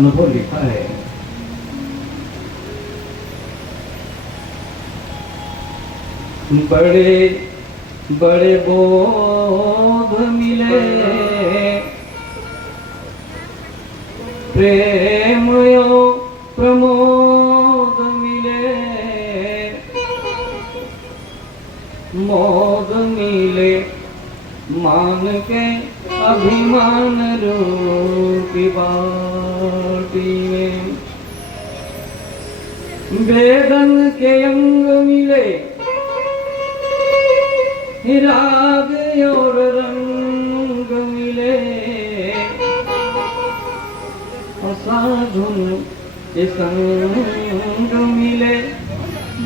अनुभव लिखा है। बड़े बड़े बोध मिले प्रेम यो प्रमोद मिले, मोद मिले मान के अभिमान रूपी बाटी में। वेदन के अंग मिले राग और रंग मिले, साधुन के संग मिले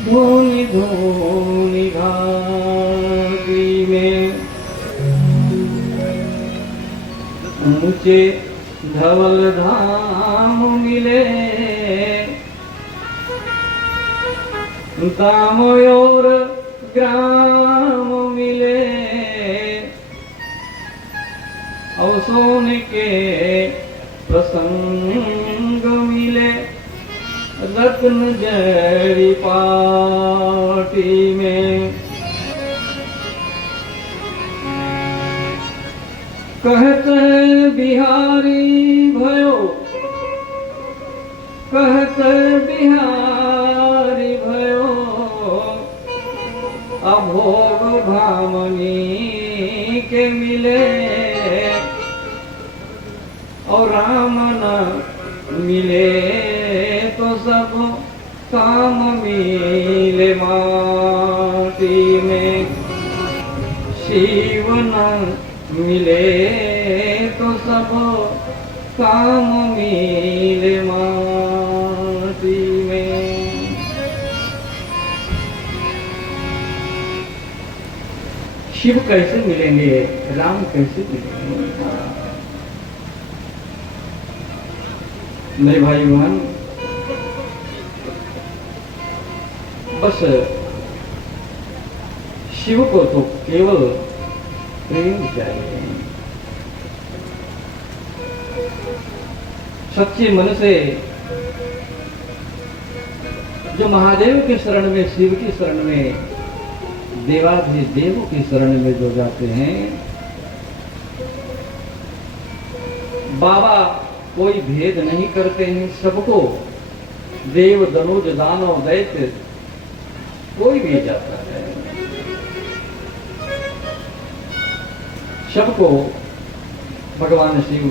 धोनी धोनी घाटी में। ऊंचे धवल धाम मिले धाम और ग्राम मिले, अवसोन के प्रसंग मिले रत्न जड़ी पाटी में। कहते बिहारी भयो, कहते बिहारी भयो, अभोग भामनी के मिले और राम न मिले तो सब काम मिले माटी में। शिव न मिले तो सब काम मिले माटी में। शिव कैसे मिलेंगे, राम कैसे मिलेंगे? मेरे भाई बहन, बस शिव को तो केवल प्रेम चाहिए। सच्चे मन से जो महादेव के शरण में, शिव की शरण में, देवाधिदेव की शरण में जो जाते हैं, बाबा कोई भेद नहीं करते हैं, सबको देव दनुज दानव दैत्य कोई भी जाता है, सबको भगवान शिव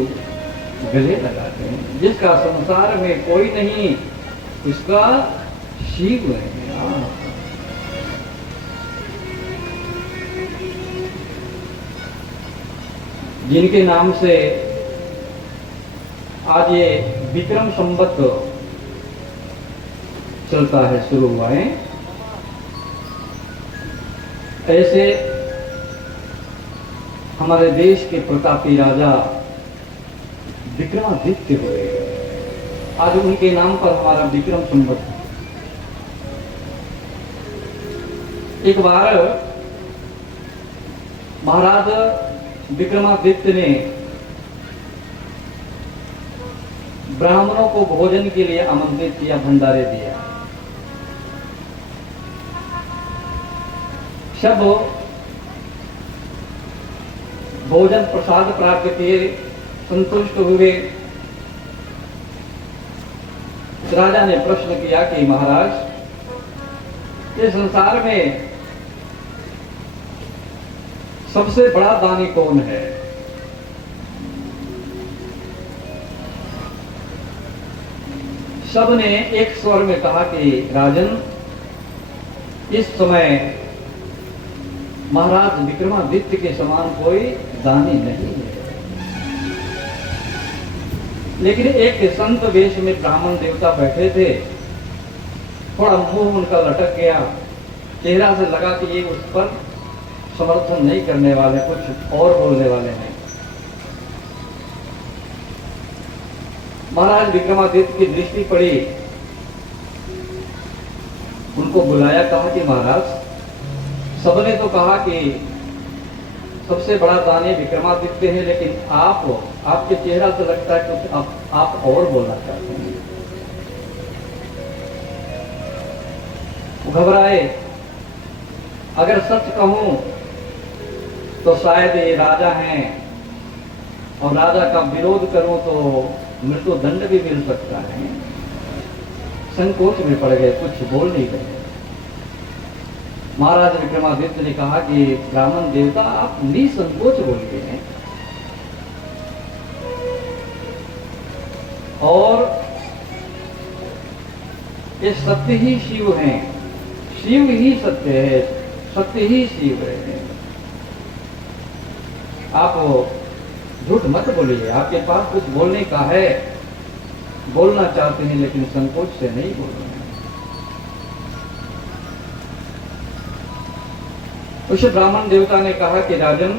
गले लगाते हैं। जिसका संसार में कोई नहीं उसका शिव है। जिनके नाम से आज ये विक्रम संवत चलता है, शुरू हुआ है, ऐसे हमारे देश के प्रतापी राजा विक्रमादित्य हुए। आज उनके नाम पर हमारा विक्रम संवत। एक बार महाराज विक्रमादित्य ने ब्राह्मणों को भोजन के लिए आमंत्रित किया, भंडारे दिया। सब भोजन प्रसाद प्राप्त किए, संतुष्ट हुए। राजा ने प्रश्न किया कि महाराज, ये संसार में सबसे बड़ा दानी कौन है? सबने एक स्वर में कहा कि राजन, इस समय महाराज विक्रमादित्य के समान कोई दानी नहीं है। लेकिन एक संत वेश में ब्राह्मण देवता बैठे थे, थोड़ा मुंह उनका लटक गया, चेहरा से लगा कि ये उस पर समर्थन नहीं करने वाले, कुछ और बोलने वाले हैं। महाराज विक्रमादित्य की दृष्टि पड़ी, उनको बुलाया, कहा कि महाराज, सबने तो कहा कि सबसे बड़ा दानी विक्रमादित्य है, लेकिन आपके चेहरा से लगता है कुछ आप और बोलना चाहते हैं? घबराए, अगर सच कहूं तो शायद ये राजा हैं और राजा का विरोध करूं तो मृत्युदंड भी मिल सकता है। संकोच में पड़ गए, कुछ बोल नहीं गए। महाराज विक्रमादित्य ने कहा कि ब्राह्मण देवता आप निसंकोच बोलिए और ये सत्य ही शिव हैं, शिव ही सत्य है, सत्य ही शिव है। आप झूठ मत बोलिए, आपके पास कुछ बोलने का है, बोलना चाहते हैं लेकिन संकोच से नहीं बोल रहे हैं। उस ब्राह्मण देवता ने कहा कि राजन,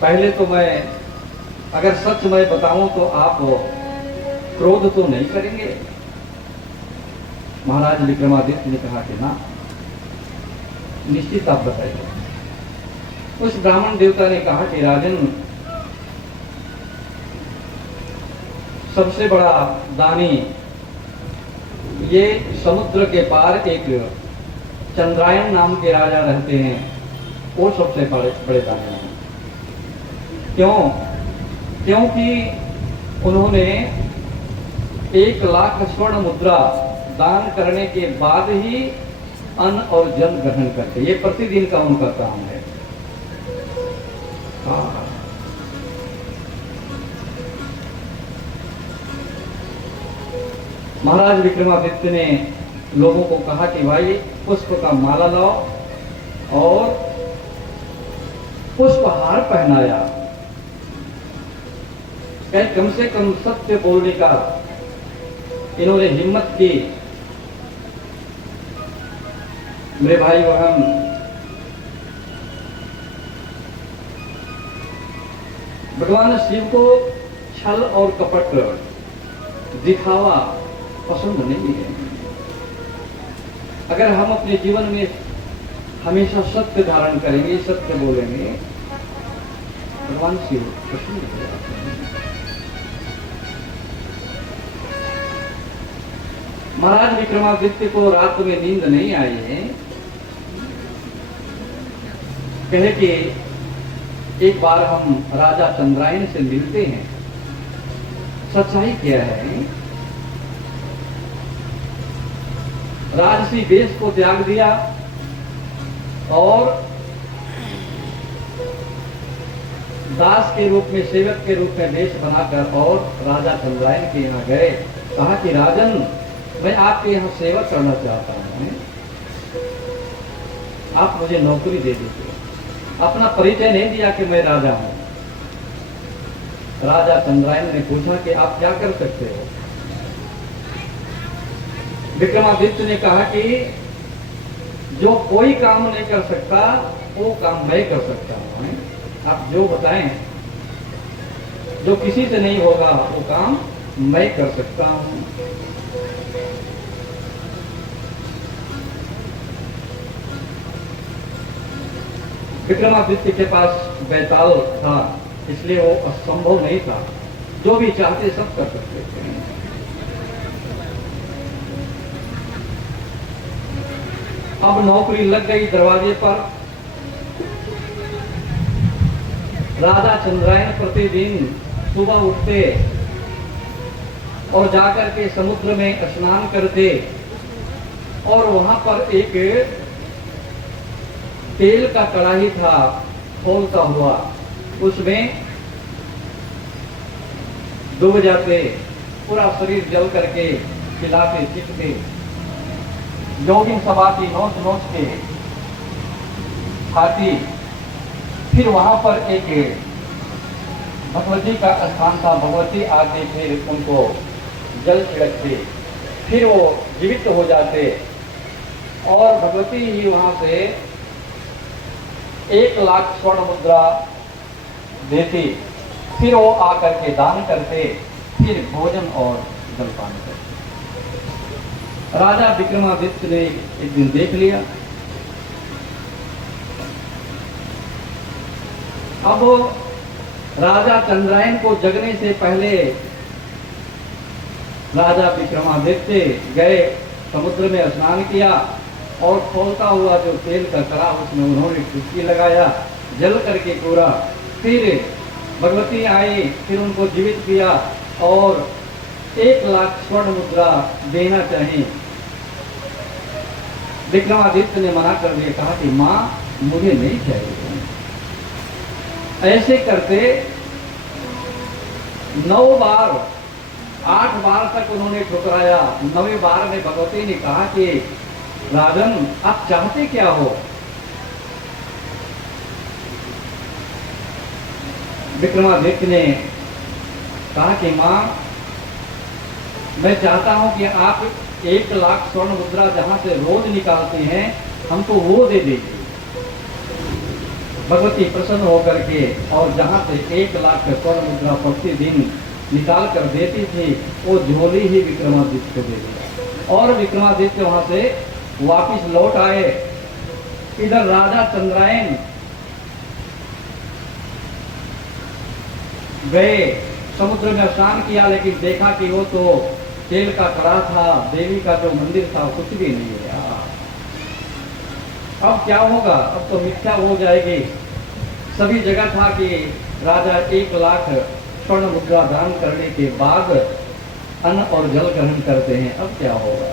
पहले तो मैं अगर सच मैं बताऊं तो आप क्रोध तो नहीं करेंगे? महाराज विक्रमादित्य ने कहा कि ना, निश्चित आप बताइए। उस ब्राह्मण देवता ने कहा कि राजन, सबसे बड़ा दानी ये समुद्र के पार एक चंद्रायन नाम के राजा रहते हैं, वो सबसे बड़े दानी हैं। क्यों? क्योंकि उन्होंने 1,00,000 स्वर्ण मुद्रा दान करने के बाद ही अन्न और जल ग्रहण करते, ये प्रतिदिन का उनका काम है। महाराज विक्रमादित्य ने लोगों को कहा कि भाई पुष्प का माला लाओ और पुष्पहार पहनाया। कहीं कम से कम सत्य बोलने का इन्होंने हिम्मत की। मेरे भाई बहन, भगवान शिव को छल और कपट, दिखावा पसंद नहीं है। अगर हम अपने जीवन में हमेशा सत्य धारण करेंगे, सत्य बोलेंगे, भगवान शिव प्रसन्न हो जाते हैं। महाराज विक्रमादित्य को रात में नींद नहीं आई है। कहे कि एक बार हम राजा चंद्रायन से मिलते हैं। सच्चाई क्या है? राजसी वेश को त्याग दिया और दास के रूप में, सेवक के रूप में वेश बनाकर और राजा चंद्रायन के यहाँ गए। कहा कि राजन, मैं आपके यहाँ सेवा करना चाहता हूँ, आप मुझे नौकरी दे दीजिए। अपना परिचय नहीं दिया कि मैं राजा हूं। राजा चंद्रायन ने पूछा कि आप क्या कर सकते हो? विक्रमादित्य ने कहा कि जो कोई काम नहीं कर सकता वो काम मैं कर सकता हूं। आप जो बताएं, जो किसी से नहीं होगा वो काम मैं कर सकता हूं। विक्रमादित्य के पास बैताल था, इसलिए वो असंभव नहीं था। जो भी चाहते सब कर सकते थे। अब नौकरी लग गई दरवाजे पर। राजा चंद्रायन प्रतिदिन सुबह उठते और जाकर के समुद्र में स्नान करते और वहां पर एक तेल का कड़ाही था खोलता हुआ, उसमें डूब जाते, पूरा शरीर जल करके खिलाते चिपते, जोगिन सबाती नोच नोच के खाती। फिर वहां पर एक भगवती का स्थान था, भगवती आके फिर उनको जल छिड़कते, फिर वो जीवित हो जाते और भगवती ही वहां से 1,00,000 स्वर्ण मुद्रा देती। फिर वो आकर के दान करते, फिर भोजन और जलपान करते। राजा विक्रमादित्य ने एक दिन देख लिया। अब राजा चंद्रायन को जगने से पहले राजा विक्रमादित्य गए, समुद्र में स्नान किया और खौलता हुआ जो तेल का कड़ा उसमें उन्होंने डुबकी लगाया, जल करके पूरा। फिर भगवती आई, फिर उनको जीवित किया और 1 लाख स्वर्ण मुद्रा देना चाहिए। विक्रमादित्य ने मना कर दिया, कहा कि मां मुझे नहीं चाहिए। ऐसे करते 9 बार 8 बार तक उन्होंने ठुकराया। 9वें बार में भगवती ने कहा कि राजन आप चाहते क्या हो? विक्रमादित्य ने कहा कि मां मैं चाहता हूं कि आप 1 लाख स्वर्ण मुद्रा जहां से रोज निकालते हैं हमको वो दे दीजिए। भगवती प्रसन्न होकर के और जहां से 1 लाख स्वर्ण मुद्रा प्रतिदिन निकाल कर देती थी वो झोली ही विक्रमादित्य को दे दिया और विक्रमादित्य वहां से वापिस लौट आए। इधर राजा चंद्रायन गए, समुद्र में स्नान किया, लेकिन देखा कि वो तो तेल का कड़ा था, देवी का जो मंदिर था कुछ भी नहीं है। अब क्या होगा? अब तो मिथ्या हो जाएगी। सभी जगह था कि राजा 1 लाख स्वर्ण मुद्रा दान करने के बाद अन्न और जल ग्रहण करते हैं। अब क्या होगा?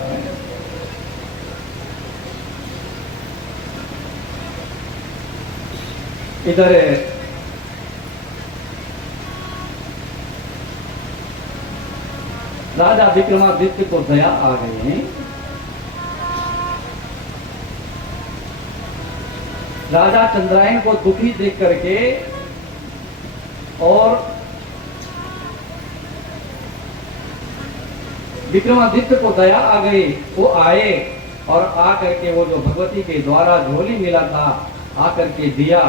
इधर राजा विक्रमादित्य को दया आ गई है। राजा चंद्रायन को दुखी देख करके और विक्रमादित्य को दया आ गई। वो आए और आ करके वो जो भगवती के द्वारा झोली मिला था आकर के दिया।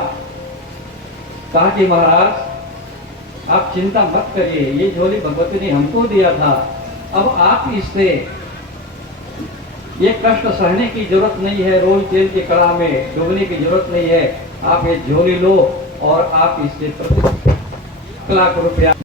कहा कि महाराज आप चिंता मत करिए, ये झोली भगवती ने हमको दिया था, अब आप इससे ये कष्ट सहने की जरूरत नहीं है, रोज तेल के कड़ा में डूबने की जरूरत नहीं है। आप ये झोली लो और आप इससे 1 लाख रुपया